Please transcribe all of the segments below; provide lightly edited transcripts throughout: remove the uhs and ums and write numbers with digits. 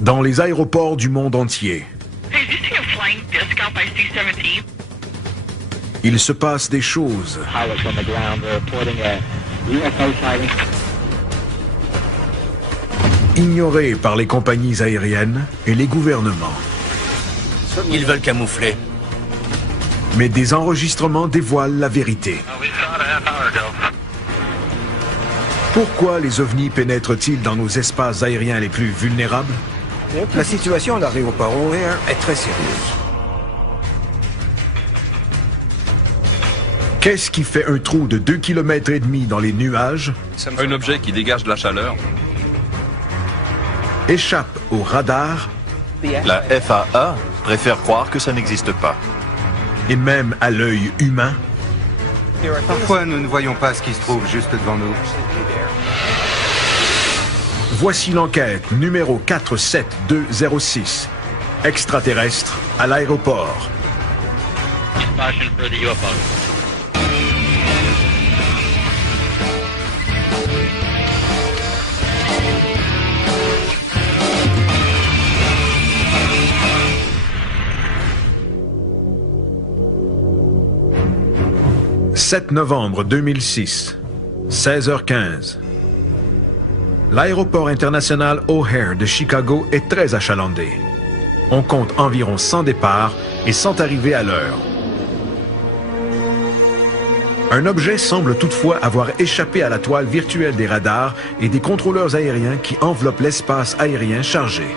Dans les aéroports du monde entier, il se passe des choses. Ignorées par les compagnies aériennes et les gouvernements. Ils veulent camoufler. Mais des enregistrements dévoilent la vérité. Pourquoi les ovnis pénètrent-ils dans nos espaces aériens les plus vulnérables? La situation à l'aéroport O'Hare est très sérieuse. Qu'est-ce qui fait un trou de 2,5 km dans les nuages? Un objet qui dégage de la chaleur. Échappe au radar. La FAA préfère croire que ça n'existe pas. Et même à l'œil humain. Parfois, nous ne voyons pas ce qui se trouve juste devant nous. Voici l'enquête numéro 47206. Extraterrestre à l'aéroport. « 7 novembre 2006, 16h15. L'aéroport international O'Hare de Chicago est très achalandé. On compte environ 100 départs et 100 arrivées à l'heure. Un objet semble toutefois avoir échappé à la toile virtuelle des radars et des contrôleurs aériens qui enveloppent l'espace aérien chargé.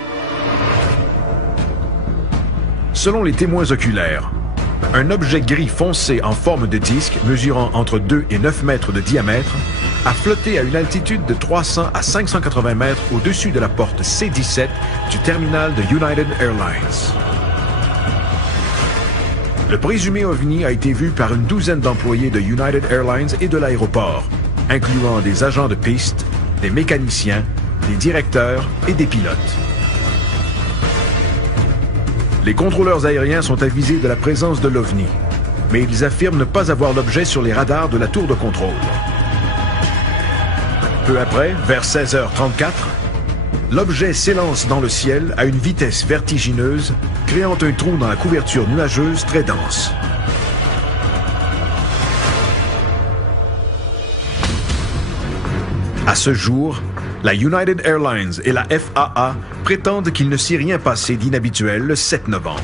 Selon les témoins oculaires, un objet gris foncé en forme de disque, mesurant entre 2 et 9 mètres de diamètre, a flotté à une altitude de 300 à 580 mètres au-dessus de la porte C-17 du terminal de United Airlines. Le présumé OVNI a été vu par une douzaine d'employés de United Airlines et de l'aéroport, incluant des agents de piste, des mécaniciens, des directeurs et des pilotes. Les contrôleurs aériens sont avisés de la présence de l'OVNI, mais ils affirment ne pas avoir l'objet sur les radars de la tour de contrôle. Peu après, vers 16h34, l'objet s'élance dans le ciel à une vitesse vertigineuse, créant un trou dans la couverture nuageuse très dense. À ce jour, la United Airlines et la FAA prétendent qu'il ne s'est rien passé d'inhabituel le 7 novembre.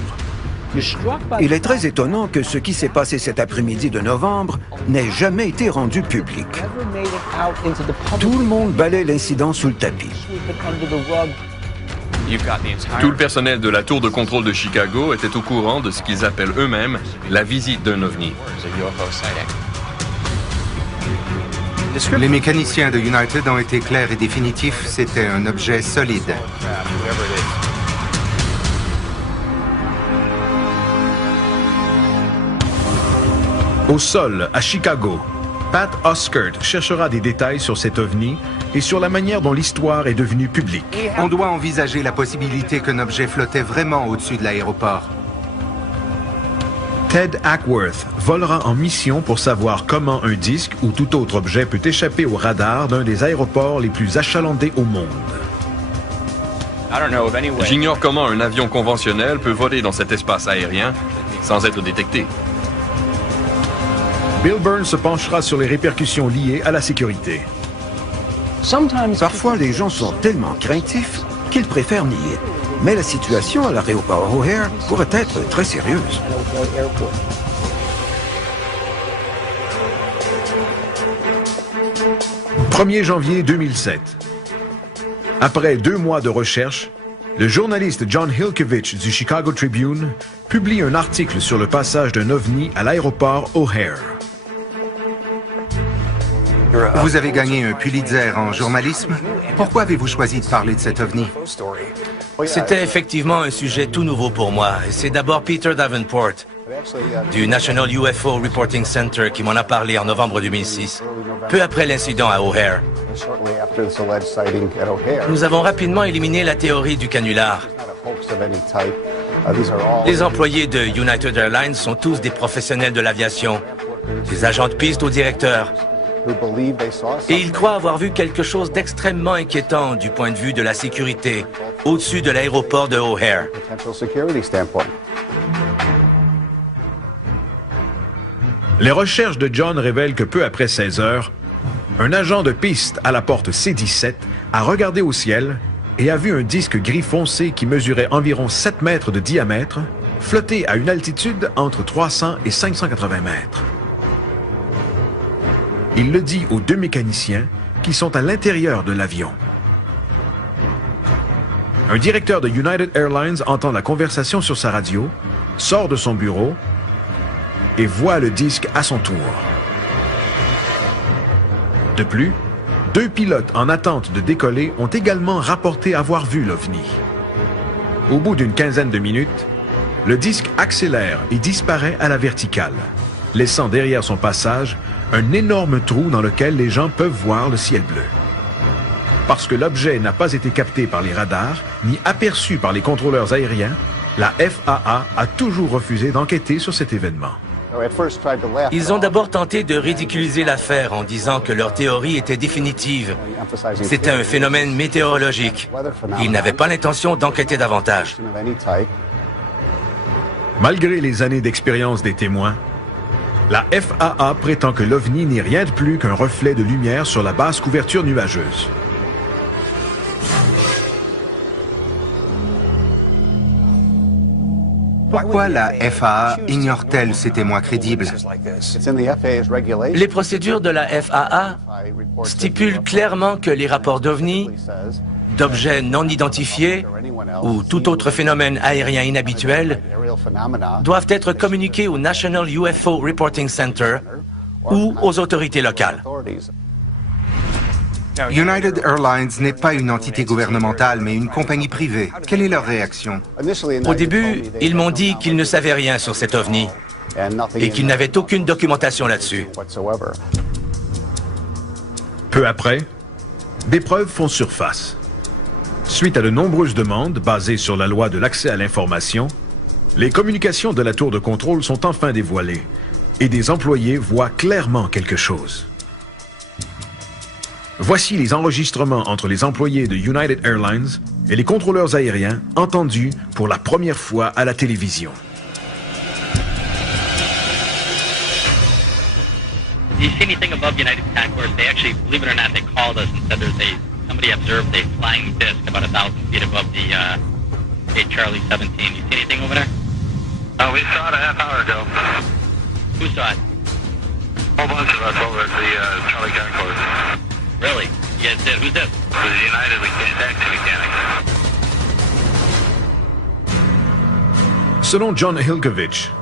Il est très étonnant que ce qui s'est passé cet après-midi de novembre n'ait jamais été rendu public. Tout le monde balaie l'incident sous le tapis. Tout le personnel de la tour de contrôle de Chicago était au courant de ce qu'ils appellent eux-mêmes la visite d'un ovni. Les mécaniciens de United ont été clairs et définitifs, c'était un objet solide. Au sol, à Chicago, Pat Oskert cherchera des détails sur cet ovni et sur la manière dont l'histoire est devenue publique. On doit envisager la possibilité qu'un objet flottait vraiment au-dessus de l'aéroport. Ted Ackworth volera en mission pour savoir comment un disque ou tout autre objet peut échapper au radar d'un des aéroports les plus achalandés au monde. J'ignore comment un avion conventionnel peut voler dans cet espace aérien sans être détecté. Bill Burns se penchera sur les répercussions liées à la sécurité. Parfois, les gens sont tellement craintifs qu'ils préfèrent nier. Mais la situation à l'aéroport O'Hare pourrait être très sérieuse. « 1er janvier 2007. Après 2 mois de recherche, le journaliste John Hilkevich du Chicago Tribune publie un article sur le passage d'un ovni à l'aéroport O'Hare. Vous avez gagné un Pulitzer en journalisme. Pourquoi avez-vous choisi de parler de cet ovni? C'était effectivement un sujet tout nouveau pour moi. Et c'est d'abord Peter Davenport, du National UFO Reporting Center, qui m'en a parlé en novembre 2006, peu après l'incident à O'Hare. Nous avons rapidement éliminé la théorie du canular. Les employés de United Airlines sont tous des professionnels de l'aviation, des agents de piste au directeur. Et ils croient avoir vu quelque chose d'extrêmement inquiétant du point de vue de la sécurité au-dessus de l'aéroport de O'Hare. Les recherches de John révèlent que peu après 16 heures, un agent de piste à la porte C-17 a regardé au ciel et a vu un disque gris foncé qui mesurait environ 7 mètres de diamètre flotter à une altitude entre 300 et 580 mètres. Il le dit aux deux mécaniciens qui sont à l'intérieur de l'avion. Un directeur de United Airlines entend la conversation sur sa radio, sort de son bureau et voit le disque à son tour. De plus, deux pilotes en attente de décoller ont également rapporté avoir vu l'OVNI. Au bout d'une quinzaine de minutes, le disque accélère et disparaît à la verticale, laissant derrière son passage un énorme trou dans lequel les gens peuvent voir le ciel bleu. Parce que l'objet n'a pas été capté par les radars ni aperçu par les contrôleurs aériens, la FAA a toujours refusé d'enquêter sur cet événement. Ils ont d'abord tenté de ridiculiser l'affaire en disant que leur théorie était définitive. C'était un phénomène météorologique. Ils n'avaient pas l'intention d'enquêter davantage. Malgré les années d'expérience des témoins, la FAA prétend que l'OVNI n'est rien de plus qu'un reflet de lumière sur la basse couverture nuageuse. Pourquoi la FAA ignore-t-elle ces témoins crédibles? Les procédures de la FAA stipulent clairement que les rapports d'OVNI, d'objets non identifiés ou tout autre phénomène aérien inhabituel doivent être communiqués au National UFO Reporting Center ou aux autorités locales. United Airlines n'est pas une entité gouvernementale, mais une compagnie privée. Quelle est leur réaction? Au début, ils m'ont dit qu'ils ne savaient rien sur cet OVNI et qu'ils n'avaient aucune documentation là-dessus. Peu après, des preuves font surface. Suite à de nombreuses demandes basées sur la loi de l'accès à l'information, les communications de la tour de contrôle sont enfin dévoilées et des employés voient clairement quelque chose. Voici les enregistrements entre les employés de United Airlines et les contrôleurs aériens entendus pour la première fois à la télévision. Do you see anything above United Concourse? They actually, believe it or not, they called us and said somebody observed a flying disc about 1,000 feet above the 8 Charlie 17. You see anything over there? We saw it a half hour ago. Who saw it? A whole bunch of us over at the Charlie Concourse. Really? You guys did? Who's this? It was United Taxi Mechanics. Selon John Hilkovich,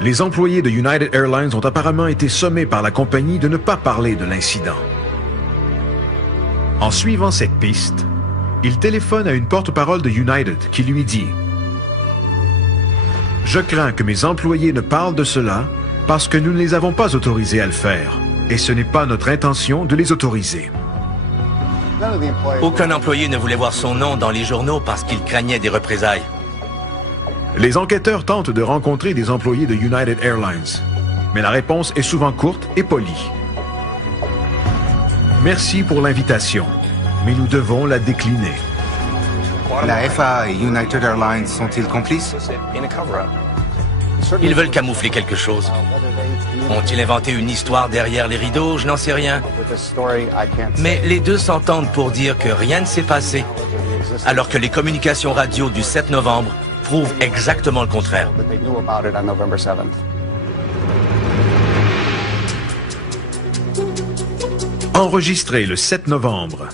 les employés de United Airlines ont apparemment été sommés par la compagnie de ne pas parler de l'incident. En suivant cette piste, il téléphone à une porte-parole de United qui lui dit « Je crains que mes employés ne parlent de cela parce que nous ne les avons pas autorisés à le faire. Et ce n'est pas notre intention de les autoriser. » Aucun employé ne voulait voir son nom dans les journaux parce qu'il craignait des représailles. Les enquêteurs tentent de rencontrer des employés de United Airlines, mais la réponse est souvent courte et polie. Merci pour l'invitation, mais nous devons la décliner. La FAA et United Airlines sont-ils complices? Ils veulent camoufler quelque chose. Ont-ils inventé une histoire derrière les rideaux? Je n'en sais rien. Mais les deux s'entendent pour dire que rien ne s'est passé, alors que les communications radio du 7 novembre prouvent exactement le contraire. Enregistré le 7 novembre,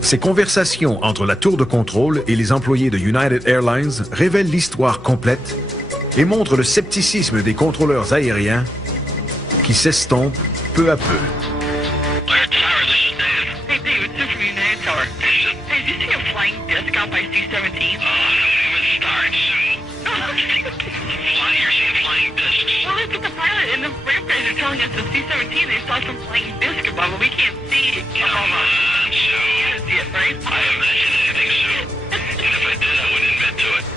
ces conversations entre la tour de contrôle et les employés de United Airlines révèlent l'histoire complète et montrent le scepticisme des contrôleurs aériens qui s'estompe peu à peu. Hey Dave, it's just from United Tower. Hey, did you see a flying disc out by C-17? It starts soon. You're seeing flying discs. Well, look at the pilot and the ramp guys are telling us the C-17 they saw some flying disc above it. We can't see it. Come on, Sue. You can see it, right? I haven't mentioned anything, Sue. And if I did, I wouldn't admit to it.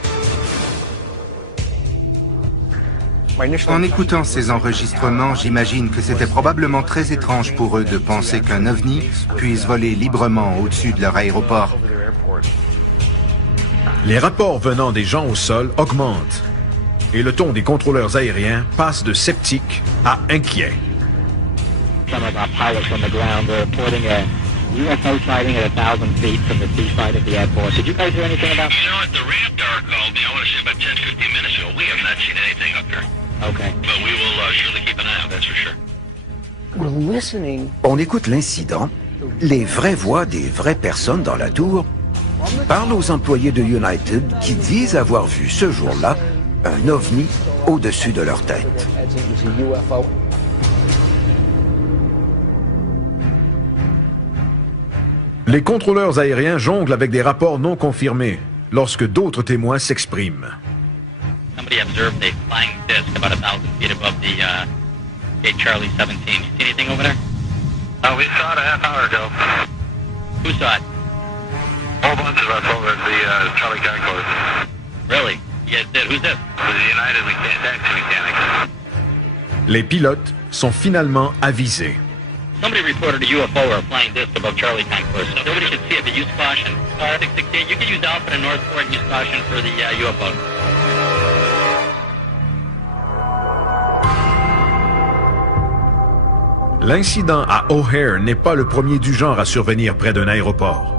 En écoutant ces enregistrements, j'imagine que c'était probablement très étrange pour eux de penser qu'un ovni puisse voler librement au-dessus de leur aéroport. Les rapports venant des gens au sol augmentent et le ton des contrôleurs aériens passe de sceptique à inquiet. Some of our pilots on the ground were reporting a UFO sighting at 1,000 feet from the seaside of the airport. Did you guys hear anything about that? You know what, the Raptor called me, I want to say about 10, 15 minutes ago. We have not seen anything up here. Okay. But we will surely keep an eye out, that's for sure. We're listening. On écoute l'incident. Les vraies voix des vraies personnes dans la tour parlent aux employés de United qui disent avoir vu ce jour-là un ovni au-dessus de leur tête. Les contrôleurs aériens jonglent avec des rapports non confirmés lorsque d'autres témoins s'expriment. Somebody observed a flying disc about 1,000 feet above the gate Charlie 17. You see anything over there? We saw it a half hour ago. Who saw it? A whole bunch of us over at the Charlie Concourse. Really? You guys did? Who's this? The United Taxi Mechanics. Les pilotes sont finalement avisés. Somebody reported a UFO or a flying disc above Charlie Concourse. So nobody can see it, but use caution. 668, you can use Alpha and Northport and use caution for the UFO. L'incident à O'Hare n'est pas le premier du genre à survenir près d'un aéroport.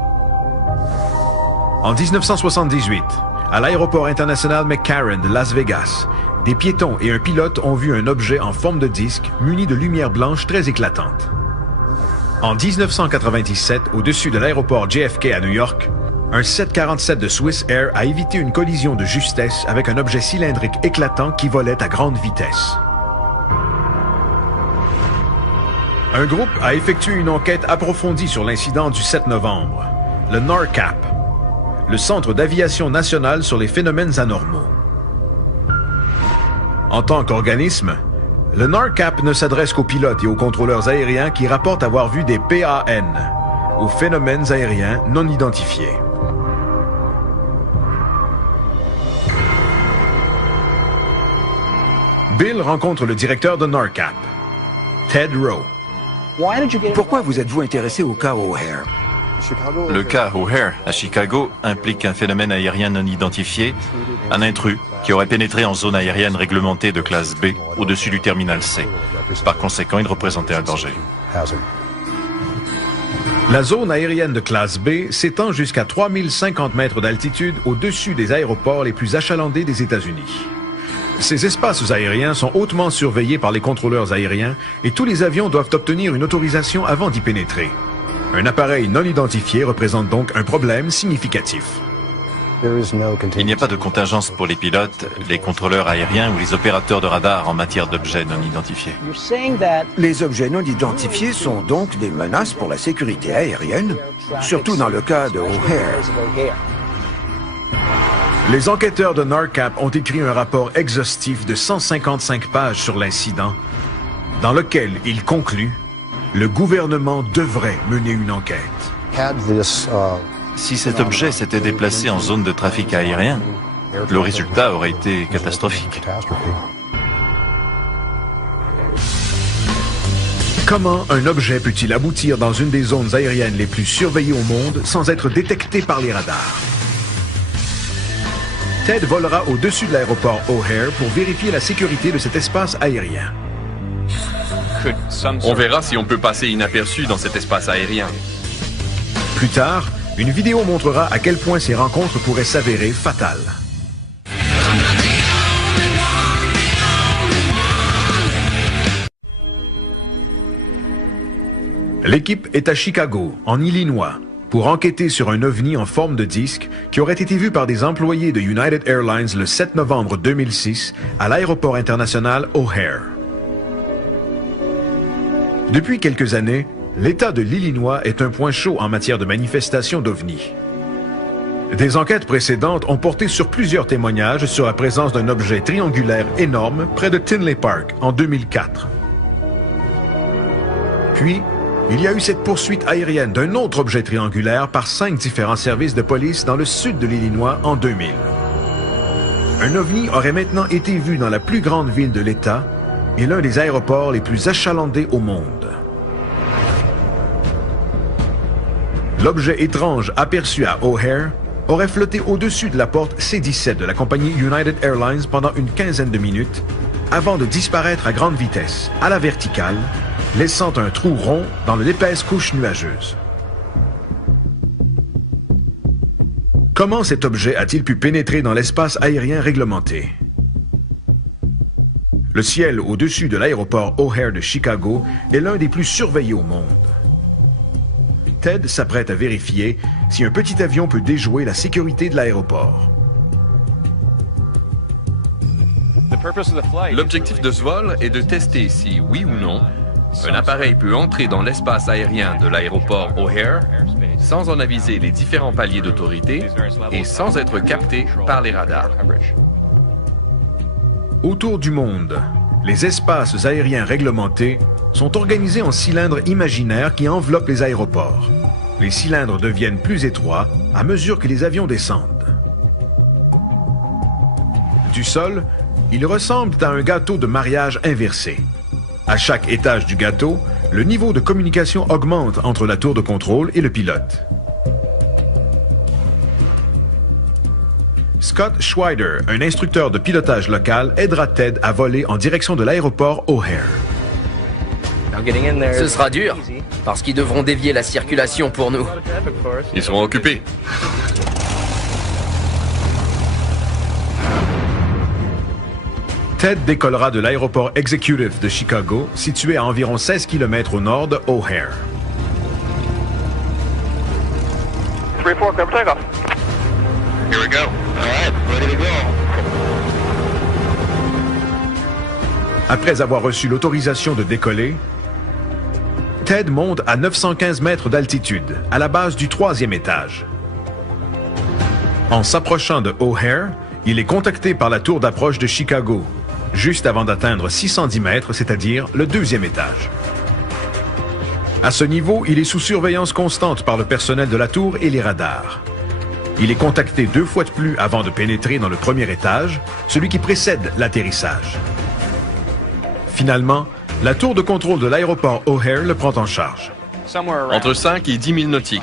En 1978, à l'aéroport international McCarran de Las Vegas, des piétons et un pilote ont vu un objet en forme de disque muni de lumière blanche très éclatante. En 1997, au-dessus de l'aéroport JFK à New York, un 747 de Swiss Air a évité une collision de justesse avec un objet cylindrique éclatant qui volait à grande vitesse. Un groupe a effectué une enquête approfondie sur l'incident du 7 novembre, le NORCAP, le Centre d'aviation nationale sur les phénomènes anormaux. En tant qu'organisme, le NORCAP ne s'adresse qu'aux pilotes et aux contrôleurs aériens qui rapportent avoir vu des PAN, ou phénomènes aériens non identifiés. Bill rencontre le directeur de NORCAP, Ted Rowe. Pourquoi vous êtes-vous intéressé au cas O'Hare? Le cas O'Hare à Chicago implique un phénomène aérien non identifié, un intrus qui aurait pénétré en zone aérienne réglementée de classe B au-dessus du terminal C. Par conséquent, il représentait un danger. La zone aérienne de classe B s'étend jusqu'à 3050 mètres d'altitude au-dessus des aéroports les plus achalandés des États-Unis. Ces espaces aériens sont hautement surveillés par les contrôleurs aériens et tous les avions doivent obtenir une autorisation avant d'y pénétrer. Un appareil non identifié représente donc un problème significatif. Il n'y a pas de contingence pour les pilotes, les contrôleurs aériens ou les opérateurs de radar en matière d'objets non identifiés. Les objets non identifiés sont donc des menaces pour la sécurité aérienne, surtout dans le cas de O'Hare. Les enquêteurs de NORCAP ont écrit un rapport exhaustif de 155 pages sur l'incident, dans lequel ils concluent « Le gouvernement devrait mener une enquête ». Si cet objet s'était déplacé en zone de trafic aérien, le résultat aurait été catastrophique. Comment un objet peut-il aboutir dans une des zones aériennes les plus surveillées au monde sans être détecté par les radars? Ted volera au-dessus de l'aéroport O'Hare pour vérifier la sécurité de cet espace aérien. On verra si on peut passer inaperçu dans cet espace aérien. Plus tard, une vidéo montrera à quel point ces rencontres pourraient s'avérer fatales. L'équipe est à Chicago, en Illinois, pour enquêter sur un ovni en forme de disque qui aurait été vu par des employés de United Airlines le 7 novembre 2006 à l'aéroport international O'Hare. Depuis quelques années, l'État de l'Illinois est un point chaud en matière de manifestations d'ovnis. Des enquêtes précédentes ont porté sur plusieurs témoignages sur la présence d'un objet triangulaire énorme près de Tinley Park en 2004. Puis, il y a eu cette poursuite aérienne d'un autre objet triangulaire par 5 différents services de police dans le sud de l'Illinois en 2000. Un ovni aurait maintenant été vu dans la plus grande ville de l'État et l'un des aéroports les plus achalandés au monde. L'objet étrange aperçu à O'Hare aurait flotté au-dessus de la porte C-17 de la compagnie United Airlines pendant une quinzaine de minutes avant de disparaître à grande vitesse, à la verticale, laissant un trou rond dans l'épaisse couche nuageuse. Comment cet objet a-t-il pu pénétrer dans l'espace aérien réglementé? Le ciel au-dessus de l'aéroport O'Hare de Chicago est l'un des plus surveillés au monde. Ted s'apprête à vérifier si un petit avion peut déjouer la sécurité de l'aéroport. L'objectif de ce vol est de tester si, oui ou non, un appareil peut entrer dans l'espace aérien de l'aéroport O'Hare sans en aviser les différents paliers d'autorité et sans être capté par les radars. Autour du monde, les espaces aériens réglementés sont organisés en cylindres imaginaires qui enveloppent les aéroports. Les cylindres deviennent plus étroits à mesure que les avions descendent. Du sol, ils ressemblent à un gâteau de mariage inversé. À chaque étage du gâteau, le niveau de communication augmente entre la tour de contrôle et le pilote. Scott Schweider, un instructeur de pilotage local, aidera Ted à voler en direction de l'aéroport O'Hare. Ce sera dur, parce qu'ils devront dévier la circulation pour nous. Ils seront occupés. Ted décollera de l'aéroport Executive de Chicago, situé à environ 16 km au nord de O'Hare. 3-4, clear takeoff. Here we go. All right, ready to go. Après avoir reçu l'autorisation de décoller, Ted monte à 915 mètres d'altitude, à la base du 3e étage. En s'approchant de O'Hare, il est contacté par la tour d'approche de Chicago, juste avant d'atteindre 610 mètres, c'est-à-dire le 2e étage. À ce niveau, il est sous surveillance constante par le personnel de la tour et les radars. Il est contacté 2 fois de plus avant de pénétrer dans le 1er étage, celui qui précède l'atterrissage. Finalement, la tour de contrôle de l'aéroport O'Hare le prend en charge. Entre 5 et 10 000 nautiques.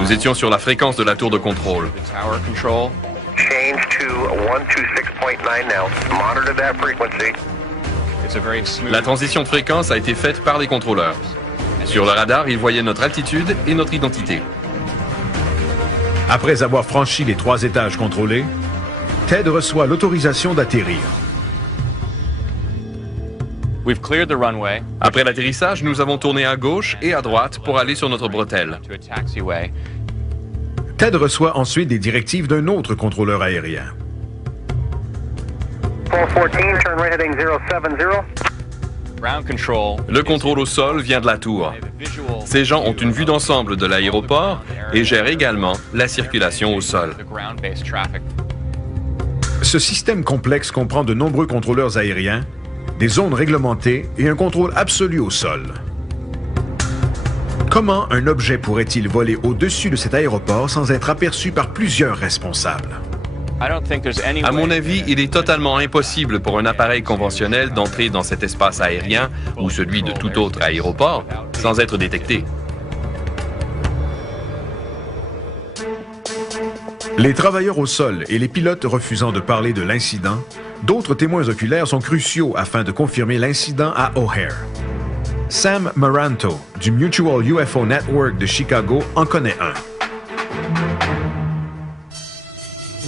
Nous étions sur la fréquence de la tour de contrôle. Change to 126.9 now. Monitor that frequency. La transition de fréquence a été faite par les contrôleurs. Sur le radar, ils voyaient notre altitude et notre identité. Après avoir franchi les 3 étages contrôlés, Ted reçoit l'autorisation d'atterrir. Après l'atterrissage, nous avons tourné à gauche et à droite pour aller sur notre bretelle. Ted reçoit ensuite des directives d'un autre contrôleur aérien. 414, turn right heading 070. Le contrôle au sol vient de la tour. Ces gens ont une vue d'ensemble de l'aéroport et gèrent également la circulation au sol. Ce système complexe comprend de nombreux contrôleurs aériens, des zones réglementées et un contrôle absolu au sol. Comment un objet pourrait-il voler au-dessus de cet aéroport sans être aperçu par plusieurs responsables? À mon avis, il est totalement impossible pour un appareil conventionnel d'entrer dans cet espace aérien ou celui de tout autre aéroport sans être détecté. Les travailleurs au sol et les pilotes refusant de parler de l'incident, d'autres témoins oculaires sont cruciaux afin de confirmer l'incident à O'Hare. Sam Maranto, du Mutual UFO Network de Chicago, en connaît un.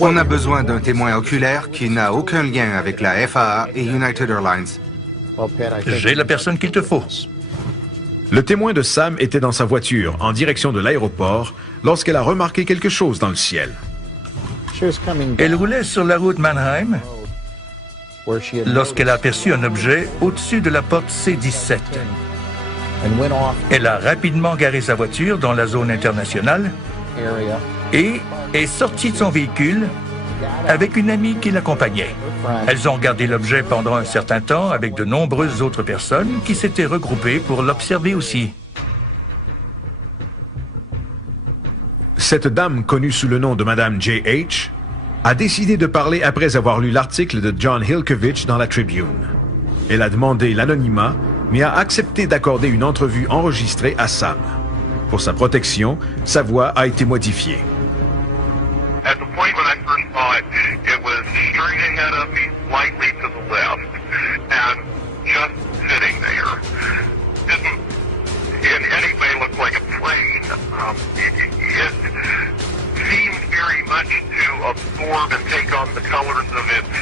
On a besoin d'un témoin oculaire qui n'a aucun lien avec la FAA et United Airlines. J'ai la personne qu'il te faut. Le témoin de Sam était dans sa voiture, en direction de l'aéroport, lorsqu'elle a remarqué quelque chose dans le ciel. Elle roulait sur la route Mannheim lorsqu'elle a aperçu un objet au-dessus de la porte C-17. Elle a rapidement garé sa voiture dans la zone internationale et est sortie de son véhicule avec une amie qui l'accompagnait. Elles ont regardé l'objet pendant un certain temps avec de nombreuses autres personnes qui s'étaient regroupées pour l'observer aussi. Cette dame, connue sous le nom de Madame J.H., a décidé de parler après avoir lu l'article de John Hilkovich dans la Tribune. Elle a demandé l'anonymat, mais a accepté d'accorder une entrevue enregistrée à Sam. Pour sa protection, sa voix a été modifiée. At the point when I first saw it, it was straight ahead of me, slightly to the left, and just sitting there. Didn't in any way look like a plane. It seemed very much to absorb and take on the colors of its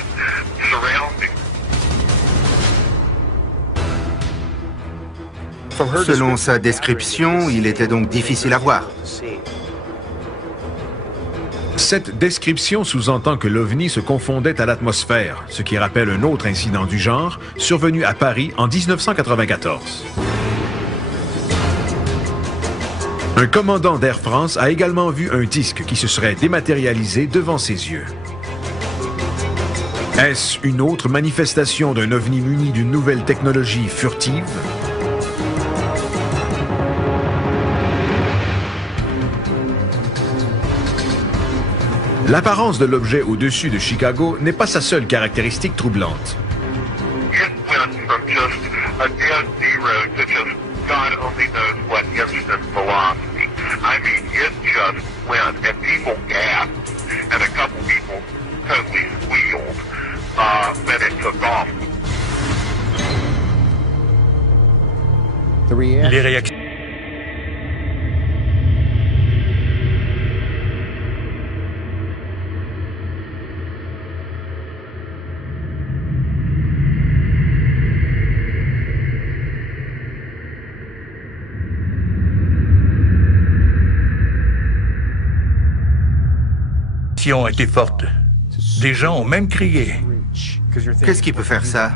surroundings. Selon sa description, il était donc difficile à voir. Cette description sous-entend que l'OVNI se confondait à l'atmosphère, ce qui rappelle un autre incident du genre survenu à Paris en 1994. Un commandant d'Air France a également vu un disque qui se serait dématérialisé devant ses yeux. Est-ce une autre manifestation d'un OVNI muni d'une nouvelle technologie furtive? L'apparence de l'objet au-dessus de Chicago n'est pas sa seule caractéristique troublante. It went from just a dead zero to just God only knows what instant velocity. I mean, it just went, and people gasped, and a couple people totally squealed when it took off. Les réactions. Étaient fortes. Des gens ont même crié. Qu'est-ce qui peut faire ça?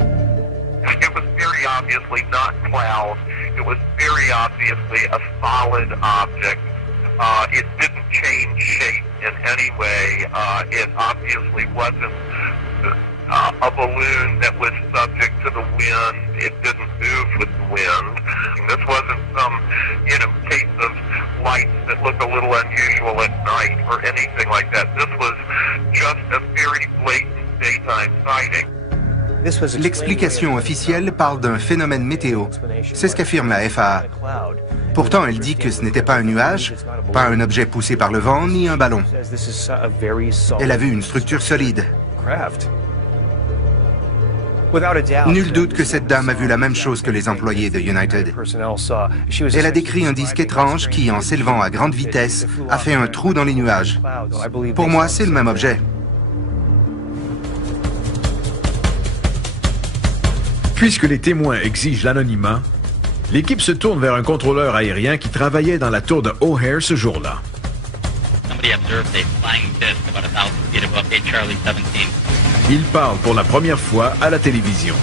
It was very obviously not cloud. It was very obviously a solid object. It didn't change shape in any way. It obviously wasn't a balloon that was subject to the wind. It didn't move with the wind. This wasn't some, case of lights that look a little unusual at night or anything like that. This was just a very blatant daytime sighting. L'explication officielle parle d'un phénomène météo. C'est ce qu'affirme la FAA. Pourtant, elle dit que ce n'était pas un nuage, pas un objet poussé par le vent, ni un ballon. Elle a vu une structure solide. Nul doute que cette dame a vu la même chose que les employés de United. Elle a décrit un disque étrange qui, en s'élevant à grande vitesse, a fait un trou dans les nuages. Pour moi, c'est le même objet. Puisque les témoins exigent l'anonymat, l'équipe se tourne vers un contrôleur aérien qui travaillait dans la tour de O'Hare ce jour-là. Il parle pour la première fois à la télévision.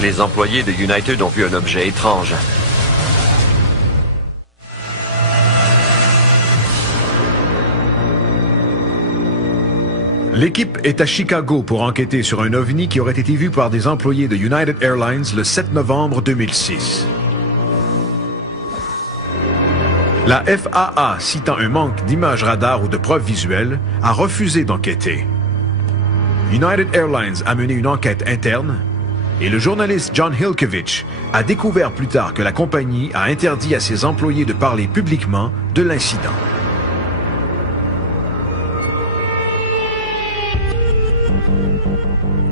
Les employés de United ont vu un objet étrange. L'équipe est à Chicago pour enquêter sur un OVNI qui aurait été vu par des employés de United Airlines le 7 novembre 2006. La FAA, citant un manque d'images radar ou de preuves visuelles, a refusé d'enquêter. United Airlines a mené une enquête interne et le journaliste John Hilkovich a découvert plus tard que la compagnie a interdit à ses employés de parler publiquement de l'incident.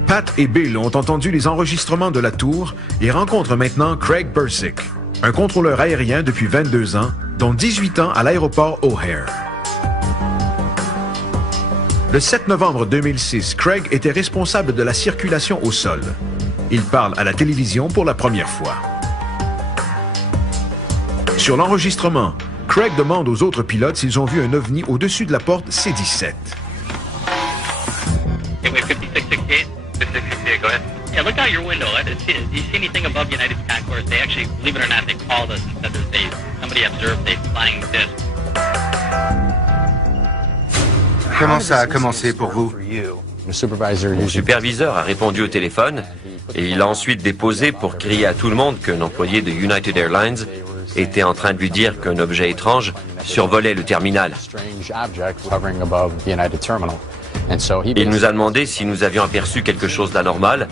Pat et Bill ont entendu les enregistrements de la tour et rencontrent maintenant Craig Bursick, un contrôleur aérien depuis 22 ans, dont 18 ans à l'aéroport O'Hare. Le 7 novembre 2006, Craig était responsable de la circulation au sol. Il parle à la télévision pour la première fois. Sur l'enregistrement, Craig demande aux autres pilotes s'ils ont vu un OVNI au-dessus de la porte C-17. Gateway 5668. 5668, go ahead. Yeah, look out your window. Do you see anything above United's concourse? They actually, believe it or not, they called us and said that somebody observed a flying disc. Comment ça a commencé pour vous? Mon superviseur a répondu au téléphone et il a ensuite déposé pour crier à tout le monde qu'un employé de United Airlines était en train de lui dire qu'un objet étrange survolait le terminal. Il nous a demandé si nous avions aperçu quelque chose d'anormal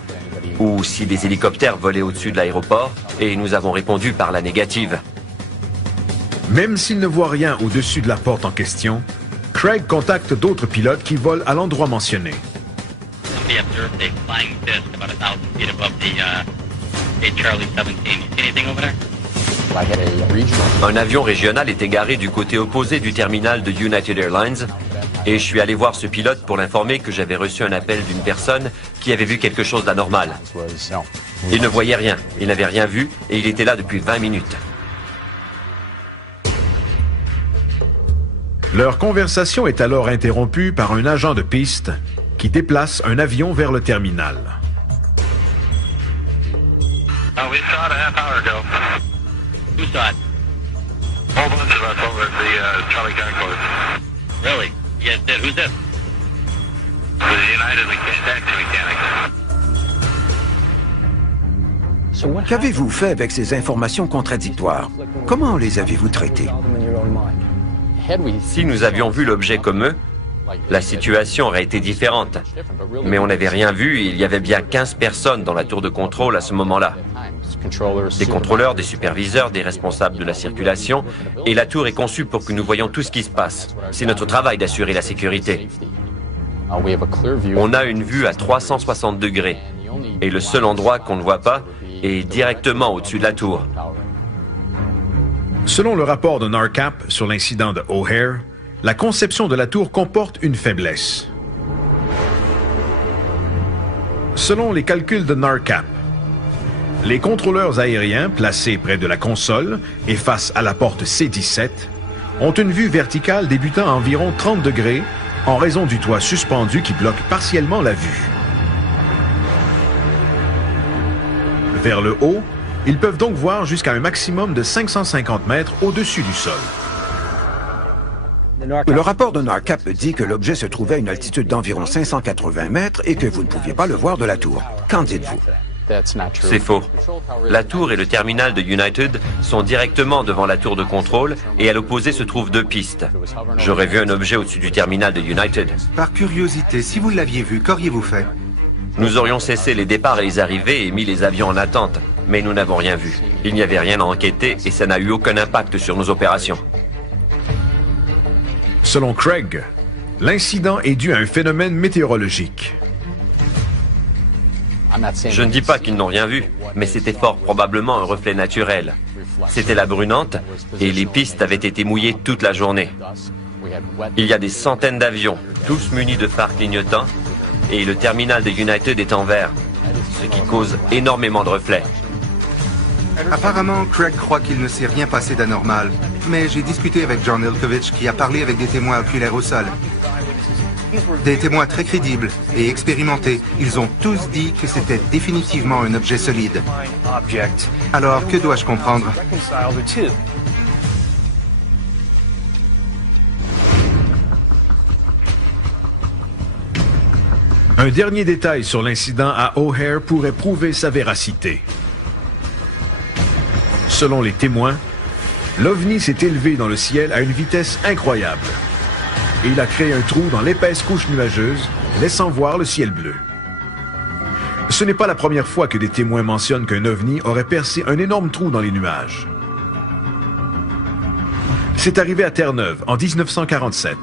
ou si des hélicoptères volaient au-dessus de l'aéroport, et nous avons répondu par la négative. Même s'il ne voit rien au-dessus de la porte en question, Craig contacte d'autres pilotes qui volent à l'endroit mentionné. Somebody observed a flying disc about 1,000 feet above the Charlie 17. You see anything over there? Un avion régional était garé du côté opposé du terminal de United Airlines, et je suis allé voir ce pilote pour l'informer que j'avais reçu un appel d'une personne qui avait vu quelque chose d'anormal. Il ne voyait rien, il n'avait rien vu, et il était là depuis 20 minutes. Leur conversation est alors interrompue par un agent de piste qui déplace un avion vers le terminal. We saw it a half hour ago. Who saw it? A whole bunch of us over at the Charlie Concourse. Really? You guys did? Who's this? The United Taxi Mechanics. Qu'avez-vous fait avec ces informations contradictoires? Comment les avez-vous traitées? Si nous avions vu l'objet comme eux, la situation aurait été différente. Mais on n'avait rien vu et il y avait bien 15 personnes dans la tour de contrôle à ce moment-là. Des contrôleurs, des superviseurs, des responsables de la circulation. Et la tour est conçue pour que nous voyions tout ce qui se passe. C'est notre travail d'assurer la sécurité. On a une vue à 360 degrés. Et le seul endroit qu'on ne voit pas est directement au-dessus de la tour. Selon le rapport de NARCAP sur l'incident de O'Hare, la conception de la tour comporte une faiblesse. Selon les calculs de NARCAP, les contrôleurs aériens placés près de la console et face à la porte C-17 ont une vue verticale débutant à environ 30 degrés en raison du toit suspendu qui bloque partiellement la vue. Vers le haut, ils peuvent donc voir jusqu'à un maximum de 550 mètres au-dessus du sol. Le rapport de NARCAP dit que l'objet se trouvait à une altitude d'environ 580 mètres et que vous ne pouviez pas le voir de la tour. Qu'en dites-vous? C'est faux. La tour et le terminal de United sont directement devant la tour de contrôle et à l'opposé se trouvent deux pistes. J'aurais vu un objet au-dessus du terminal de United. Par curiosité, si vous l'aviez vu, qu'auriez-vous fait? Nous aurions cessé les départs et les arrivées et mis les avions en attente, mais nous n'avons rien vu. Il n'y avait rien à enquêter et ça n'a eu aucun impact sur nos opérations. Selon Craig, l'incident est dû à un phénomène météorologique. Je ne dis pas qu'ils n'ont rien vu, mais c'était fort probablement un reflet naturel. C'était la brunante et les pistes avaient été mouillées toute la journée. Il y a des centaines d'avions, tous munis de phares clignotants, et le terminal de United est en vert, ce qui cause énormément de reflets. Apparemment, Craig croit qu'il ne s'est rien passé d'anormal, mais j'ai discuté avec John Ilkovich qui a parlé avec des témoins oculaires au sol. Des témoins très crédibles et expérimentés. Ils ont tous dit que c'était définitivement un objet solide. Alors, que dois-je comprendre? Un dernier détail sur l'incident à O'Hare pourrait prouver sa véracité. Selon les témoins, l'OVNI s'est élevé dans le ciel à une vitesse incroyable. Et il a créé un trou dans l'épaisse couche nuageuse, laissant voir le ciel bleu. Ce n'est pas la première fois que des témoins mentionnent qu'un OVNI aurait percé un énorme trou dans les nuages. C'est arrivé à Terre-Neuve en 1947,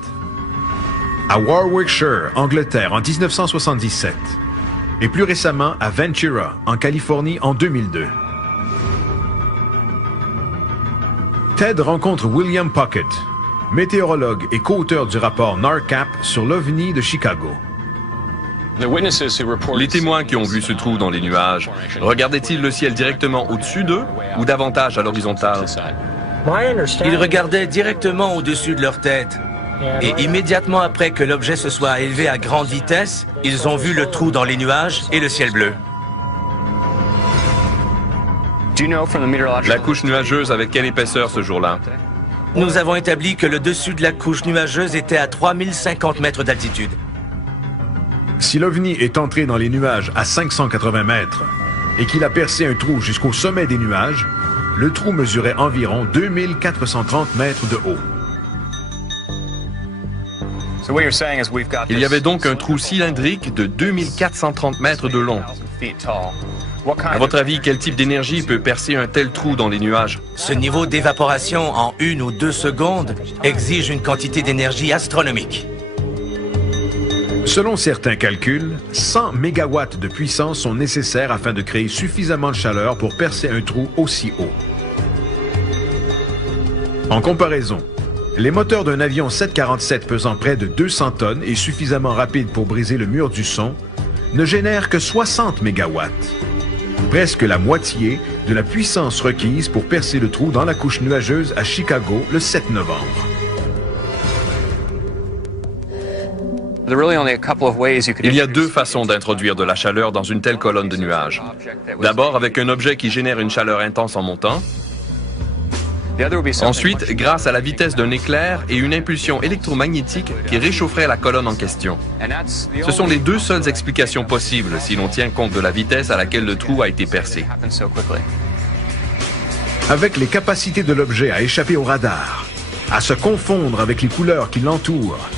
à Warwickshire, Angleterre en 1977, et plus récemment à Ventura, en Californie en 2002. Ted rencontre William Puckett, météorologue et co-auteur du rapport NARCAP sur l'OVNI de Chicago. Les témoins qui ont vu ce trou dans les nuages, regardaient-ils le ciel directement au-dessus d'eux ou davantage à l'horizontale? Ils regardaient directement au-dessus de leur tête. Et immédiatement après que l'objet se soit élevé à grande vitesse, ils ont vu le trou dans les nuages et le ciel bleu. La couche nuageuse avait quelle épaisseur ce jour-là? Nous avons établi que le dessus de la couche nuageuse était à 3050 mètres d'altitude. Si l'OVNI est entré dans les nuages à 580 mètres et qu'il a percé un trou jusqu'au sommet des nuages, le trou mesurait environ 2430 mètres de haut. Il y avait donc un trou cylindrique de 2430 mètres de long. À votre avis, quel type d'énergie peut percer un tel trou dans les nuages? Ce niveau d'évaporation en 1 ou 2 secondes exige une quantité d'énergie astronomique. Selon certains calculs, 100 mégawatts de puissance sont nécessaires afin de créer suffisamment de chaleur pour percer un trou aussi haut. En comparaison, les moteurs d'un avion 747 pesant près de 200 tonnes et suffisamment rapides pour briser le mur du son ne génèrent que 60 mégawatts. Presque la moitié de la puissance requise pour percer le trou dans la couche nuageuse à Chicago le 7 novembre. Il y a deux façons d'introduire de la chaleur dans une telle colonne de nuages. D'abord avec un objet qui génère une chaleur intense en montant. Ensuite, grâce à la vitesse d'un éclair et une impulsion électromagnétique qui réchaufferait la colonne en question. Ce sont les deux seules explications possibles si l'on tient compte de la vitesse à laquelle le trou a été percé. Avec les capacités de l'objet à échapper au radar, à se confondre avec les couleurs qui l'entourent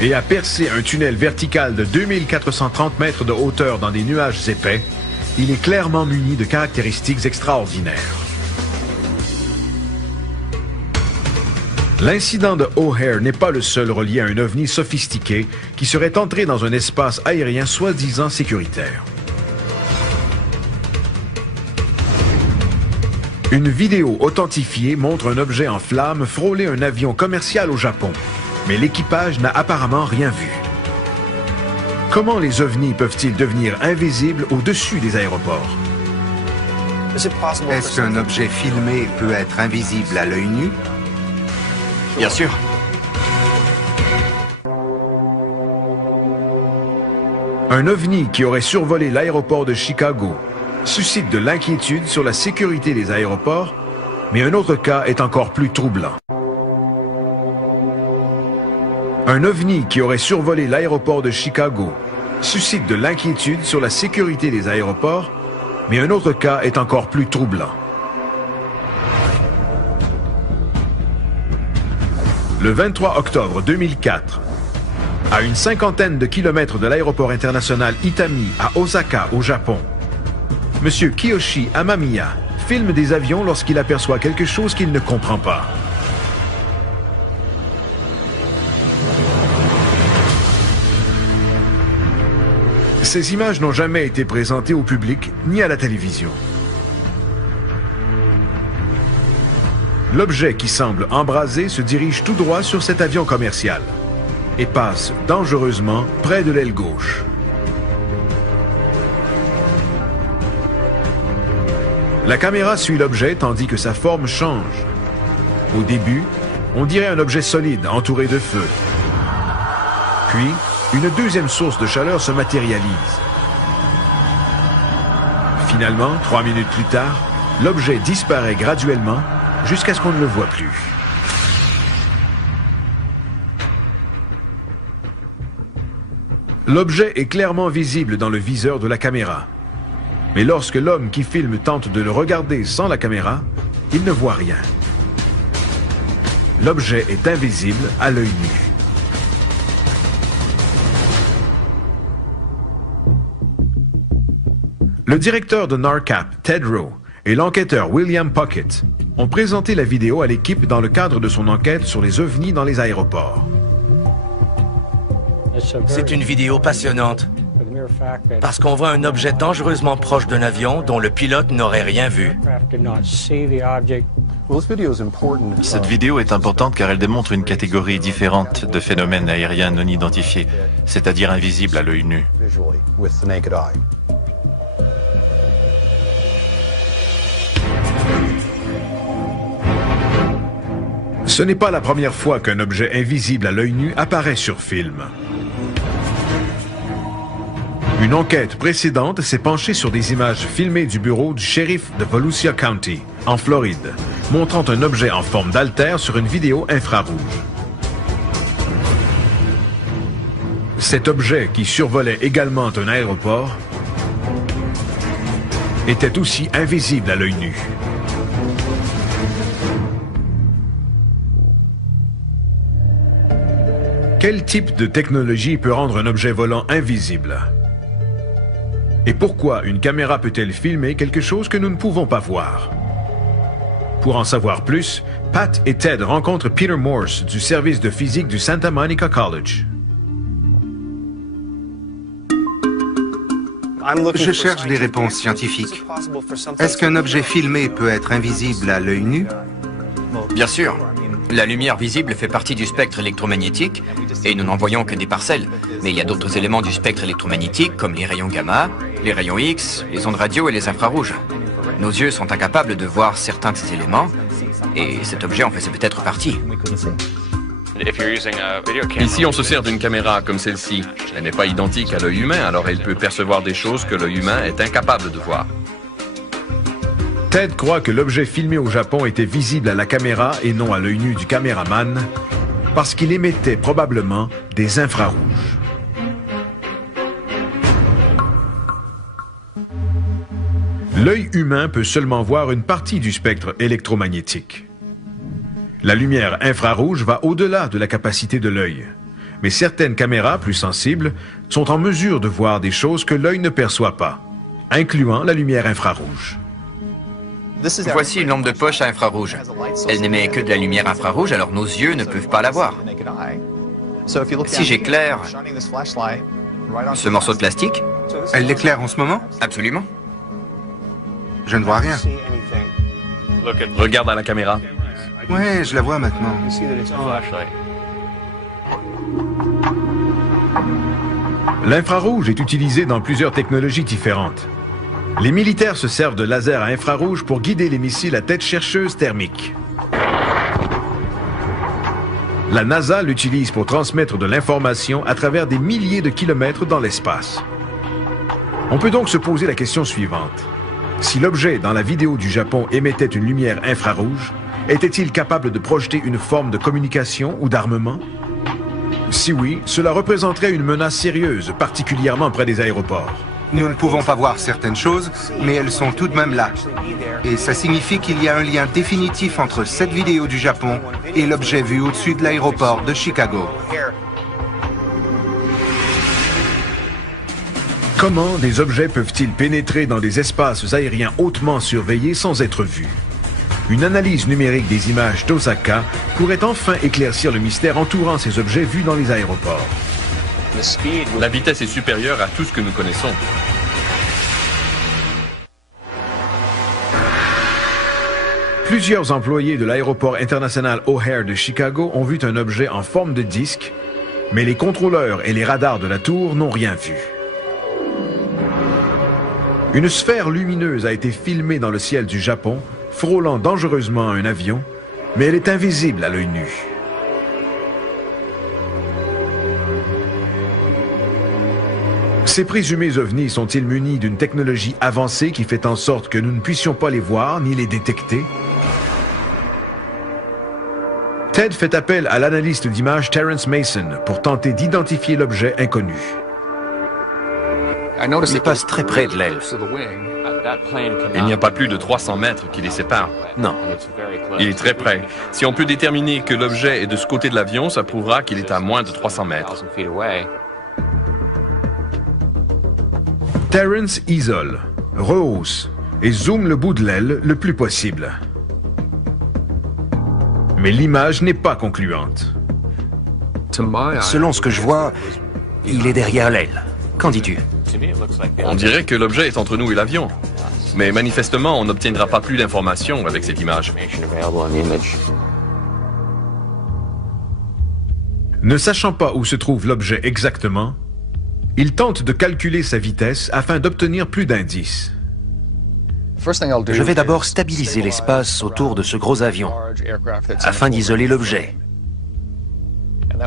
et à percer un tunnel vertical de 2430 mètres de hauteur dans des nuages épais, il est clairement muni de caractéristiques extraordinaires. L'incident de O'Hare n'est pas le seul relié à un ovni sophistiqué qui serait entré dans un espace aérien soi-disant sécuritaire. Une vidéo authentifiée montre un objet en flammes frôler un avion commercial au Japon, mais l'équipage n'a apparemment rien vu. Comment les ovnis peuvent-ils devenir invisibles au-dessus des aéroports? Est-ce qu'un objet filmé peut être invisible à l'œil nu? Bien sûr. Un ovni qui aurait survolé l'aéroport de Chicago suscite de l'inquiétude sur la sécurité des aéroports, mais un autre cas est encore plus troublant. Un ovni qui aurait survolé l'aéroport de Chicago suscite de l'inquiétude sur la sécurité des aéroports, mais un autre cas est encore plus troublant. Le 23 octobre 2004, à une cinquantaine de kilomètres de l'aéroport international Itami à Osaka, au Japon, M. Kiyoshi Amamiya filme des avions lorsqu'il aperçoit quelque chose qu'il ne comprend pas. Ces images n'ont jamais été présentées au public ni à la télévision. L'objet qui semble embrasé se dirige tout droit sur cet avion commercial et passe dangereusement près de l'aile gauche. La caméra suit l'objet tandis que sa forme change. Au début, on dirait un objet solide entouré de feu. Puis, une deuxième source de chaleur se matérialise. Finalement, 3 minutes plus tard, l'objet disparaît graduellement jusqu'à ce qu'on ne le voit plus. L'objet est clairement visible dans le viseur de la caméra. Mais lorsque l'homme qui filme tente de le regarder sans la caméra, il ne voit rien. L'objet est invisible à l'œil nu. Le directeur de NARCAP, Ted Rowe, et l'enquêteur William Puckett ont présenté la vidéo à l'équipe dans le cadre de son enquête sur les ovnis dans les aéroports. C'est une vidéo passionnante, parce qu'on voit un objet dangereusement proche d'un avion dont le pilote n'aurait rien vu. Cette vidéo est importante car elle démontre une catégorie différente de phénomènes aériens non identifiés, c'est-à-dire invisibles à l'œil nu. Ce n'est pas la première fois qu'un objet invisible à l'œil nu apparaît sur film. Une enquête précédente s'est penchée sur des images filmées du bureau du shérif de Volusia County, en Floride, montrant un objet en forme d'haltère sur une vidéo infrarouge. Cet objet, qui survolait également un aéroport, était aussi invisible à l'œil nu. Quel type de technologie peut rendre un objet volant invisible? Et pourquoi une caméra peut-elle filmer quelque chose que nous ne pouvons pas voir? Pour en savoir plus, Pat et Ted rencontrent Peter Morse du service de physique du Santa Monica College. Je cherche des réponses scientifiques. Est-ce qu'un objet filmé peut être invisible à l'œil nu? Bien sûr. La lumière visible fait partie du spectre électromagnétique et nous n'en voyons que des parcelles. Mais il y a d'autres éléments du spectre électromagnétique comme les rayons gamma, les rayons X, les ondes radio et les infrarouges. Nos yeux sont incapables de voir certains de ces éléments et cet objet en faisait peut-être partie. Ici, on se sert d'une caméra comme celle-ci. Elle n'est pas identique à l'œil humain, alors elle peut percevoir des choses que l'œil humain est incapable de voir. Ted croit que l'objet filmé au Japon était visible à la caméra et non à l'œil nu du caméraman parce qu'il émettait probablement des infrarouges. L'œil humain peut seulement voir une partie du spectre électromagnétique. La lumière infrarouge va au-delà de la capacité de l'œil, mais certaines caméras plus sensibles sont en mesure de voir des choses que l'œil ne perçoit pas, incluant la lumière infrarouge. Voici une lampe de poche à infrarouge. Elle n'émet que de la lumière infrarouge, alors nos yeux ne peuvent pas la voir. Si j'éclaire ce morceau de plastique... Elle l'éclaire en ce moment? Absolument. Je ne vois rien. Regarde à la caméra. Ouais, je la vois maintenant. L'infrarouge est utilisé dans plusieurs technologies différentes. Les militaires se servent de lasers à infrarouge pour guider les missiles à tête chercheuse thermique. La NASA l'utilise pour transmettre de l'information à travers des milliers de kilomètres dans l'espace. On peut donc se poser la question suivante. Si l'objet dans la vidéo du Japon émettait une lumière infrarouge, était-il capable de projeter une forme de communication ou d'armement? Si oui, cela représenterait une menace sérieuse, particulièrement près des aéroports. Nous ne pouvons pas voir certaines choses, mais elles sont tout de même là. Et ça signifie qu'il y a un lien définitif entre cette vidéo du Japon et l'objet vu au-dessus de l'aéroport de Chicago. Comment des objets peuvent-ils pénétrer dans des espaces aériens hautement surveillés sans être vus? Une analyse numérique des images d'Osaka pourrait enfin éclaircir le mystère entourant ces objets vus dans les aéroports. La vitesse est supérieure à tout ce que nous connaissons. Plusieurs employés de l'aéroport international O'Hare de Chicago ont vu un objet en forme de disque, mais les contrôleurs et les radars de la tour n'ont rien vu. Une sphère lumineuse a été filmée dans le ciel du Japon, frôlant dangereusement un avion, mais elle est invisible à l'œil nu. Ces présumés ovnis sont-ils munis d'une technologie avancée qui fait en sorte que nous ne puissions pas les voir ni les détecter? Ted fait appel à l'analyste d'images Terrence Mason pour tenter d'identifier l'objet inconnu. Il passe très près de l'aile. Il n'y a pas plus de 300 mètres qui les séparent. Non. Il est très près. Si on peut déterminer que l'objet est de ce côté de l'avion, ça prouvera qu'il est à moins de 300 mètres. Terrence isole, rehausse et zoome le bout de l'aile le plus possible. Mais l'image n'est pas concluante. Selon ce que je vois, il est derrière l'aile. Qu'en dis-tu? On dirait que l'objet est entre nous et l'avion. Mais manifestement, on n'obtiendra pas plus d'informations avec cette image. Ne sachant pas où se trouve l'objet exactement, il tente de calculer sa vitesse afin d'obtenir plus d'indices. Je vais d'abord stabiliser l'espace autour de ce gros avion, afin d'isoler l'objet.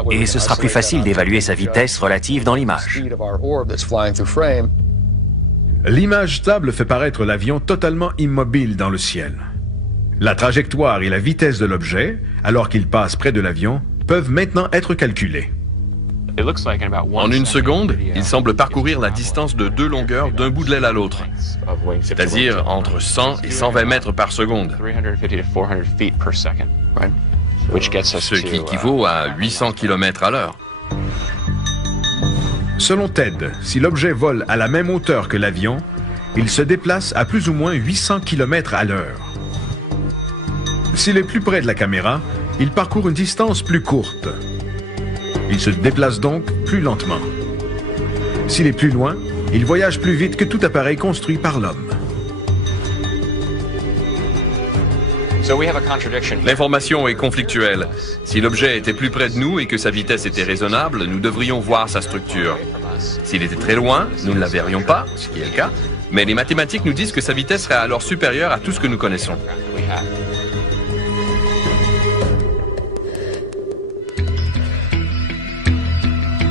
Et ce sera plus facile d'évaluer sa vitesse relative dans l'image. L'image stable fait paraître l'avion totalement immobile dans le ciel. La trajectoire et la vitesse de l'objet, alors qu'il passe près de l'avion, peuvent maintenant être calculées. En une seconde, il semble parcourir la distance de 2 longueurs d'un bout de l'aile à l'autre, c'est-à-dire entre 100 et 120 mètres par seconde, ce qui équivaut à 800 km à l'heure. Selon Ted, si l'objet vole à la même hauteur que l'avion, il se déplace à plus ou moins 800 km à l'heure. S'il est plus près de la caméra, il parcourt une distance plus courte. Il se déplace donc plus lentement. S'il est plus loin, il voyage plus vite que tout appareil construit par l'homme. L'information est conflictuelle. Si l'objet était plus près de nous et que sa vitesse était raisonnable, nous devrions voir sa structure. S'il était très loin, nous ne la verrions pas, ce qui est le cas, mais les mathématiques nous disent que sa vitesse serait alors supérieure à tout ce que nous connaissons.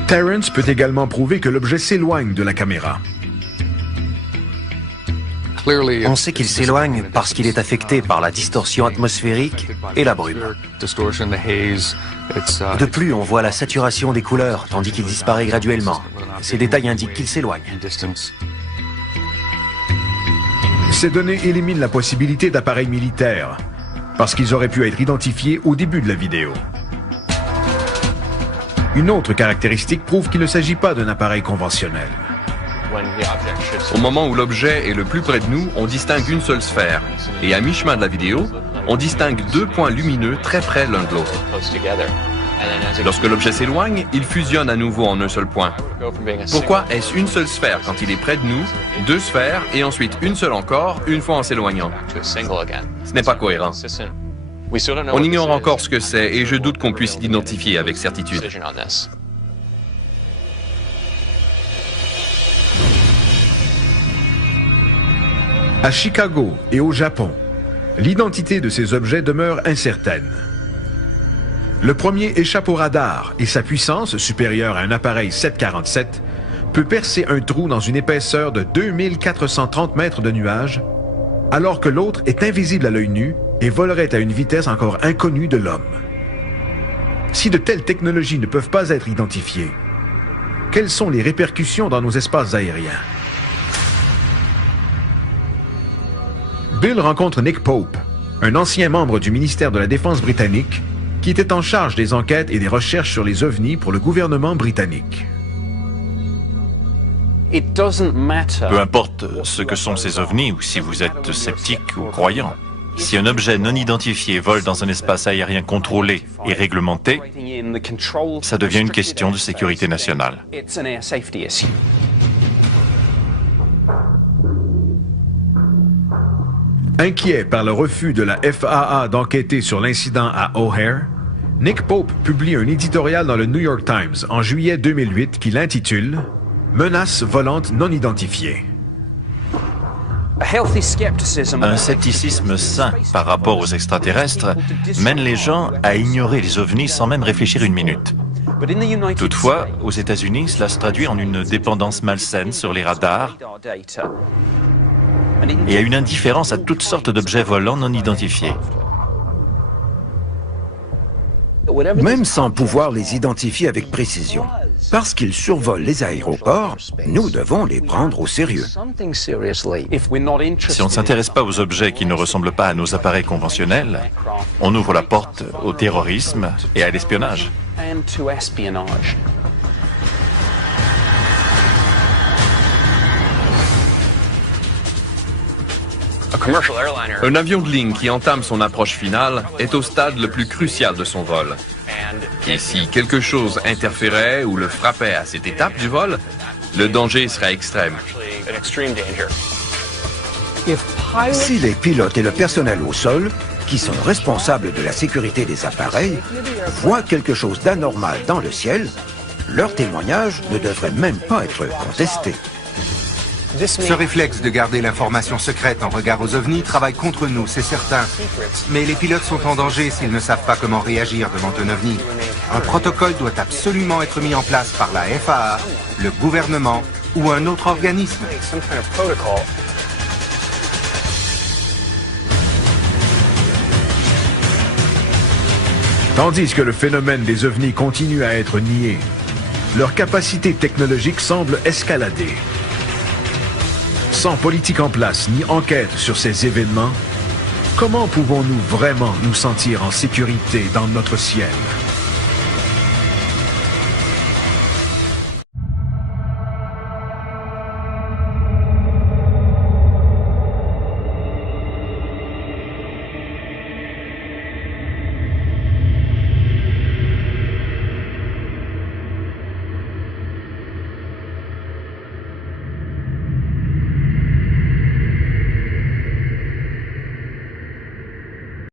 Terrence peut également prouver que l'objet s'éloigne de la caméra. On sait qu'il s'éloigne parce qu'il est affecté par la distorsion atmosphérique et la brume. De plus, on voit la saturation des couleurs, tandis qu'il disparaît graduellement. Ces détails indiquent qu'il s'éloigne. Ces données éliminent la possibilité d'appareils militaires, parce qu'ils auraient pu être identifiés au début de la vidéo. Une autre caractéristique prouve qu'il ne s'agit pas d'un appareil conventionnel. Au moment où l'objet est le plus près de nous, on distingue une seule sphère. Et à mi-chemin de la vidéo, on distingue deux points lumineux très près l'un de l'autre. Lorsque l'objet s'éloigne, il fusionne à nouveau en un seul point. Pourquoi est-ce une seule sphère quand il est près de nous, deux sphères et ensuite une seule encore, une fois en s'éloignant? Ce n'est pas cohérent. On ignore encore ce que c'est et je doute qu'on puisse l'identifier avec certitude. À Chicago et au Japon, l'identité de ces objets demeure incertaine. Le premier échappe au radar et sa puissance, supérieure à un appareil 747, peut percer un trou dans une épaisseur de 2430 mètres de nuages, alors que l'autre est invisible à l'œil nu et volerait à une vitesse encore inconnue de l'homme. Si de telles technologies ne peuvent pas être identifiées, quelles sont les répercussions dans nos espaces aériens? Bill rencontre Nick Pope, un ancien membre du ministère de la Défense britannique, qui était en charge des enquêtes et des recherches sur les ovnis pour le gouvernement britannique. Peu importe ce que sont ces ovnis ou si vous êtes sceptique ou croyant, si un objet non identifié vole dans un espace aérien contrôlé et réglementé, ça devient une question de sécurité nationale. Inquiet par le refus de la FAA d'enquêter sur l'incident à O'Hare, Nick Pope publie un éditorial dans le New York Times en juillet 2008 qui l'intitule « Menace volante non identifiée ». Un scepticisme sain par rapport aux extraterrestres mène les gens à ignorer les ovnis sans même réfléchir une minute. Toutefois, aux États-Unis, cela se traduit en une dépendance malsaine sur les radars et à une indifférence à toutes sortes d'objets volants non identifiés. Même sans pouvoir les identifier avec précision, parce qu'ils survolent les aéroports, nous devons les prendre au sérieux. Si on ne s'intéresse pas aux objets qui ne ressemblent pas à nos appareils conventionnels, on ouvre la porte au terrorisme et à l'espionnage. Un avion de ligne qui entame son approche finale est au stade le plus crucial de son vol. Et si quelque chose interférait ou le frappait à cette étape du vol, le danger serait extrême. Si les pilotes et le personnel au sol, qui sont responsables de la sécurité des appareils, voient quelque chose d'anormal dans le ciel, leur témoignage ne devrait même pas être contesté. Ce réflexe de garder l'information secrète en regard aux ovnis travaille contre nous, c'est certain. Mais les pilotes sont en danger s'ils ne savent pas comment réagir devant un ovni. Un protocole doit absolument être mis en place par la FAA, le gouvernement ou un autre organisme. Tandis que le phénomène des ovnis continue à être nié, leur capacité technologique semble escalader. Sans politique en place ni enquête sur ces événements, comment pouvons-nous vraiment nous sentir en sécurité dans notre ciel?